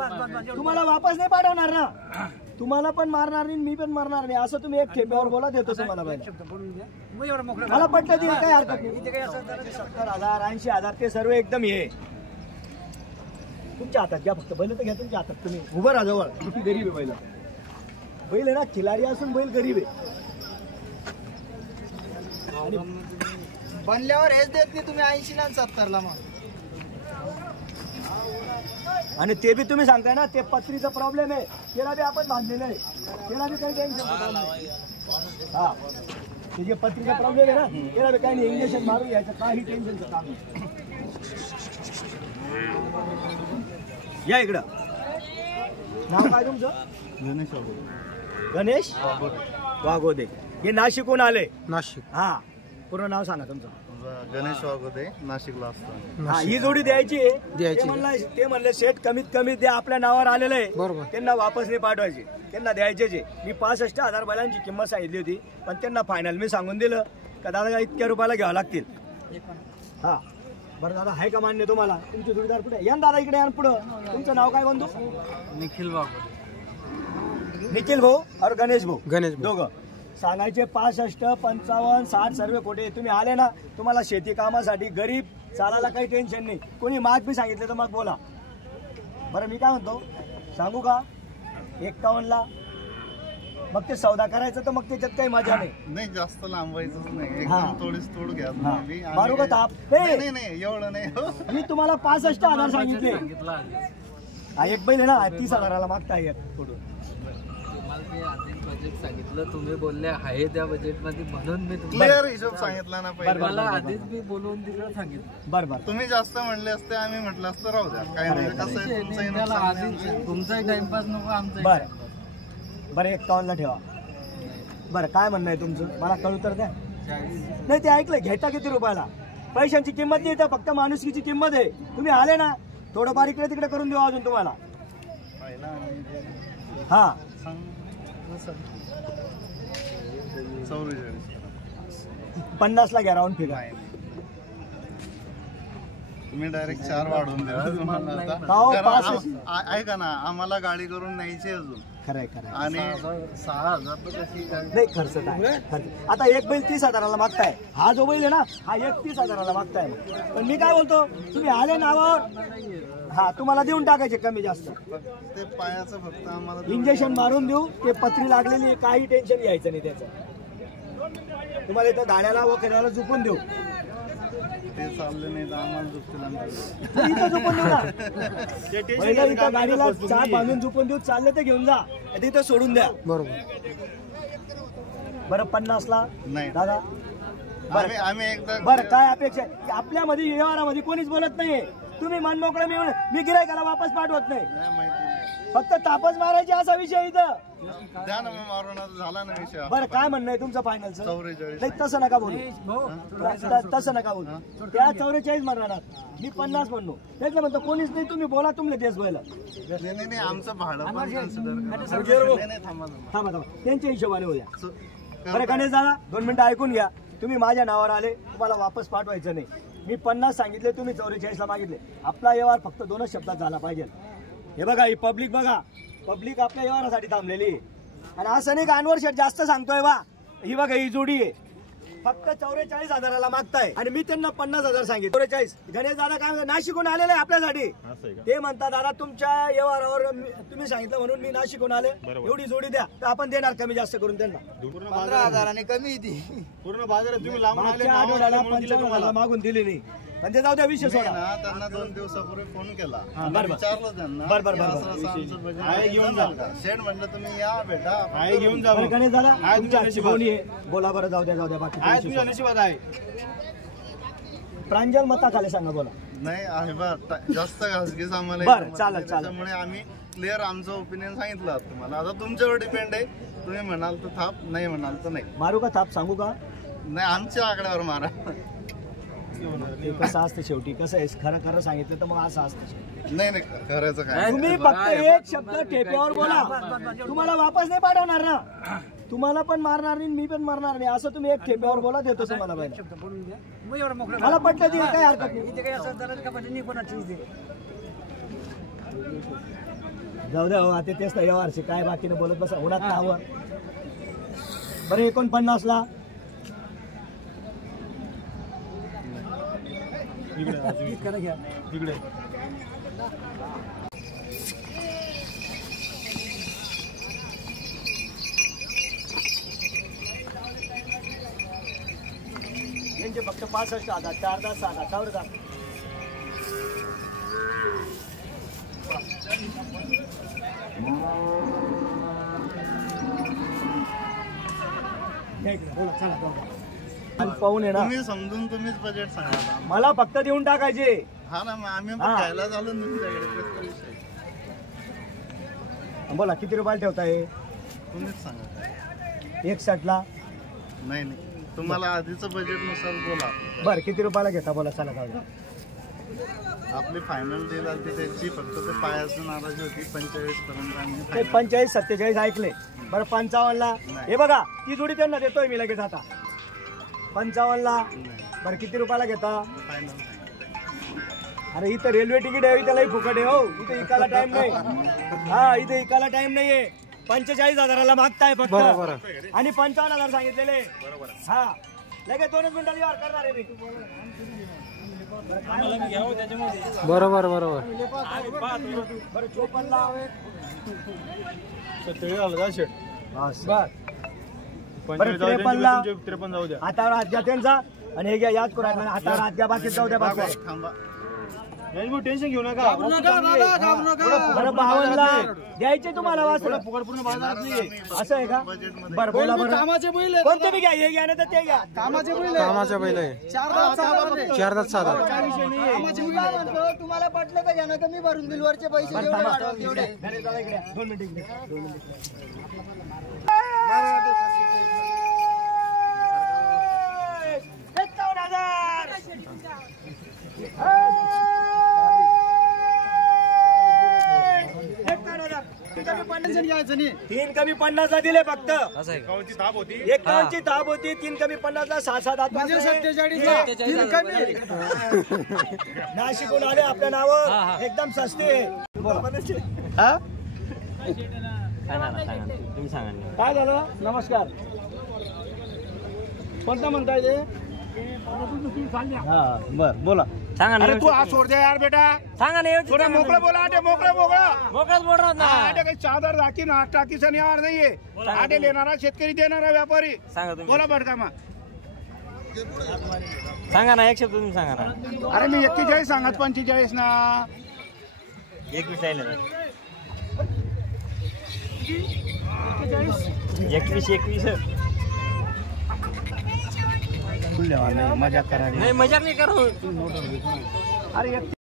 तुम्हाला वापस नाही पाठवणार ना, तुम्हाला पण मारणार नाही, मी पण मारणार नाही, असं तुम्ही एक ठेप्यावर बोला, देतो तुम्हाला मला पटलं ती काही हरकत नाही. 70,000 80,000 ते सर्व एकदम हे तुमच्या हातात घ्या, फक्त बैल तर घ्या तुमच्या हातात. तुम्ही उभं राहा जवळ. किती गरीब आहे बैल, बैल आहे ना खिलारी असून बैल गरीब आहे. आणि बनल्यावर हेच देत नाही तुम्ही 80 ला 70 ला मग. आणि ते बी तुम्ही सांगताय ना ते पत्रीचा प्रॉब्लेम आहे, त्याला बी आपण बांधलेलं आहे, त्याला बी काही टेन्शन नाही. हा ते जे पत्रीचा प्रॉब्लेम आहे ना त्याला बी काही नाही, इंजेक्शन मारून घ्यायचं, काही टेन्शनचं काम नाही. या इकडं. नाव काय तुमचं? गणेश वागोदे. गणेश वागोदे. हे नाशिकहून आले? नाशिक. हा पूर्ण नाव सांगा तुमचं. गणेश वागोदे, नाशिकला असतो. हा ही जोडी द्यायची. ते म्हणले सेट कमीत कमी द्या, आपल्या नावावर आलेलं आहे, त्यांना वापस नाही पाठवायचे, त्यांना द्यायचेच आहे. मी 65,000 बैलांची किंमत सांगितली होती, पण त्यांना फायनल मी सांगून दिलं का दादा इतक्या रुपयाला घ्यावं लागतील. हा बरं दादा आहे का मान्य तुम्हाला? तुमचे जोडीदार कुठे? या दादा इकडे या पुढं. तुमचं नाव काय बंधू? निखिल वागोदे. निखिल भाऊ और गणेश भाऊ. गणेश दोघं सांगायचे 65 55 60 सर्व खोटे. तुम्ही आले ना, तुम्हाला शेती कामासाठी गरीब चालायला काही टेन्शन नाही. कोणी माग बी सांगितलं तर मग बोला. बरं मी काय म्हणतो सांगू का? 51 ला मग ते सौदा करायचं तर मग त्याच्यात काही मजा नाही. जास्त लांबायचंच नाही, एकदम थोडीच तोड घ्या. मारू का ताप? नाही एवढं नाही. मी तुम्हाला 65,000 सांगितले. हा एक बैल आहे ना 30,000ला मागताय थोडं. बजेट सांगितलं तुम्ही, बोलले आहे त्या बजेट मध्ये, म्हणून मी क्लिअर हिशोब सांगितला ना पहिले. मला आधीच मी बोलवून तिकडे सांगितलं. बरोबर. तुम्ही जास्त म्हणले असते, आम्ही म्हटलं असतं राहू द्या, काय नाही. कसं आहे तुमचाही टाइमपास नको, आमचा. बरं बरं 51 ला ठेवा. बरं काय म्हणणं आहे तुमचं मला कळू तर द्या. नाही ते ऐकलं, घेता किती रुपयाला? पैशांची किंमत नाही, तर फक्त माणुसकीची किंमत आहे. तुम्ही आले ना थोडंफार इकडे तिकडे करून देऊ अजून तुम्हाला. हा 50 ला घ्या राऊंड फिगा. तुम्ही डायरेक्ट 4 वाढवून द्या. ऐका ना, आम्हाला गाडी करून न्यायची अजून. खरंय खरंय. आणि 6,000 कशी नाही खर्च काय. आता एक बैल 30,000ला मागताय, हा जो बैल आहे ना हा 31,000ला मागताय. पण मी काय बोलतो, तुम्ही आले नावावर, हा तुम्हाला देऊन टाकायचे कमी जास्त. ते पायाचं फक्त आम्हाला इंजेक्शन मारून देऊ, ते पत्री लागलेली, काही टेन्शन घ्यायचं नाही त्याचं. तुम्हाला इथं गाड्याला व खेळायला झोपून देऊ. ते चालले नाही तर आम्हाला झोपतील. इथं झोपून देऊ ना, पहिलं इथं गाडीला चार बांधून झोपून देऊ. चालले तर घेऊन जा, तिथं सोडून द्या. बरोबर. बरं 50 ला नाही दादा. आम्ही एकदा बरं काय अपेक्षा आहे? आपल्यामध्ये व्यवहारामध्ये कोणीच बोलत नाहीये. तुम्ही मन मोकळं मिळून मी गिरायकाला वापस पाठवत नाही, फक्त तापच मारायची असा विषय इथं. द्या ना, मारून झाला ना विषय. बरं काय म्हणणं आहे तुमचं फायनलचं? 44. नाही तसं नका बोलू, तसं नका बोलू. त्या 44 म्हणणार, मी 50 म्हणलो. त्यातलं म्हणतो कोणीच नाही, तुम्ही बोला, तुमले देश बोला. नाही आमचं भाडं पण थांबा त्यांच्या हिशोबाने होऊया. बरं गणेश दादा 2 मिनिटं ऐकून घ्या. तुम्ही माझ्या नावावर आले, तुम्हाला वापस पाठवायचं नाही. मी 50 सांगितले, तुम्ही 44ला मागितले. आपला व्यवहार फक्त 2च शब्दात झाला पाहिजे. हे बघा ही पब्लिक, बघा पब्लिक आपल्या व्यवहारासाठी थांबलेली. आणि असं नाही का अनवर शेठ जास्त सांगतोय बा. ही बघा ही जोडी आहे, फक्त 44,000ला मागताय आणि मी त्यांना 50,000 सांगितले. 44. गणेश दादा काय म्हणतात, नाशिकहून आलेले आहे आपल्यासाठी. ते म्हणतात दादा तुमच्या व्यवहारावर तुम्ही सांगितलं म्हणून मी नाशिकहून आले, एवढी जोडी द्या. तर आपण देणार कमी जास्त करून त्यांना. 15,000 कमी ती पूर्ण बाजारात तुम्ही लांबून आले, 55,000 मागून दिली नाही. म्हणजे जाऊ द्या विषय सोडा. त्यांना 2 दिवसापूर्वी फोन केला, बरं विचारलं त्यांना. बरं घेऊन जा शेड म्हणलं तुम्ही या बेटा, घेऊन जा. गणेश दादा बोला बरं, जाऊ द्या बाकी नशिबात आहे. प्रांजल मता खाली सांगा बोला. नाही आहे बा, जास्त खासगीच आम्हाला. बरं चालेल. त्यामुळे आम्ही क्लिअर आमचं ओपिनियन सांगितलं तुम्हाला. आता तुमच्यावर डिपेंड आहे, तुम्ही म्हणाल तर थाप, नाही म्हणाल तर नाही. मारू का थाप? सांगू का? नाही आमच्या आकड्यावर मारा. कसं असतं शेवटी, कसं आहे खरं सांगितलं तर मग असं असतं. नाही करायचं काय, तुम्ही फक्त एक शब्द ठेप्यावर बोला, तुम्हाला वापस नाही पाठवणार ना, तुम्हाला पण मारणार नाही, मी पण मारणार नाही, असं तुम्ही एक ठेप्यावर बोला, देतो तुम्हाला. मला पटलं ती काही हरकत नाही. जाऊ द्या हो, आता तेच तर व्यवहारचे काय बाकीनं बोलत बसा उन्हात नावं. बरं 49 ला इकडे यांचे फक्त 65,000 4 तास 6 तासावर का पाहून आहे ना. तुम्ही समजून तुम्हीच बजेट सांगा आता. मला फक्त देऊन टाकायचे. हा ना, मग आम्ही पण हा. घ्यायला झालो तुमच्याकडे, तेच तर विषय. बोला किती रुपयाला ठेवताय? तुम्हीच सांगा. 61 ला नाही नाही, तुम्हाला आधीचं बजेट नुसार बोला. बरं किती रुपयाला घेता बोला चला जाऊ द्या. आपली फायनल डील आली त्याची फक्त ते पायाची नाराजी होती. 45 पर्यंत आम्ही ते 45 47 ऐकले. बरं 55 ला हे बघा ती जोडी त्यांना देतोय मी लगेच आता. 55 ला बरं किती रुपयाला घेता? फायनल. अरे इथं रेल्वे तिकीट आहे त्यालाही फुकट आहे हो. इथं इकायला टाइम नाही. हा इथं इकायला टाइम नाहीये. 45,000ला मागताय फक्त आणि 55,000 सांगितलेले. हा लगेच 2 मिनिटात व्यवहार करणार आहे मी. बरोबर बरोबर. बरं 54 ला बरं 53 ला 53 जाऊ द्या. हातावर हात घ्या त्यांचा आणि हे घ्या याद करा हातावर हात घ्या बाकी जाऊ द्या बाकी. थांबा. टेन्शन घेऊ नका. बरं 52 ला द्यायचे तुम्हाला वासरं. पूर्ण बाजार नाहीये. असं आहे का? बजेटमध्ये. बरं बोला बरं कामाचे बैल कोणते बी घ्या हे घ्या ना तर ते घ्या. कामाचे बैल कामाच्या बैल आहे. 4 दात 6 दात. 4 दात 6 दात. तुम्हाला पटलं का ज्यानं कमी भरून बिलवरचे पैसे बरं, जेवढे थांबा. वाढवा तेवढे. नाही, चला इकडे. 2 मिनिटं इकडे. 2 मिनिटं. 3 कमी 50 ला दिले फक्त. 51ची ताप होती. 3 कमी 50 ला 6 दात म्हणजे वासरे. 47 तीन कमी. नाशिकहून आले आपल्या नावं एकदम सस्ते. हा? काय झालं? नमस्कार. कोणता म्हणताय ते? हा बर बोला. अरे तू आज सोड दे यार बेटा. सांगा ना थोडा मोकळं बोला. आटे मोकळं मोकळंच बोल रहा ना. आटे काही चादर राखी ना टाकीचा निवार नाहीये. आटे लेणारा शेतकरी देणारा व्यापारी. बोला बडकामा. सांगा ना 1 शब्द तुम्ही सांगा ना. अरे मी 41 सांगत 45 ना. 21 राहिले 21 मजा करा. नाही मजाक नाही करू. अरे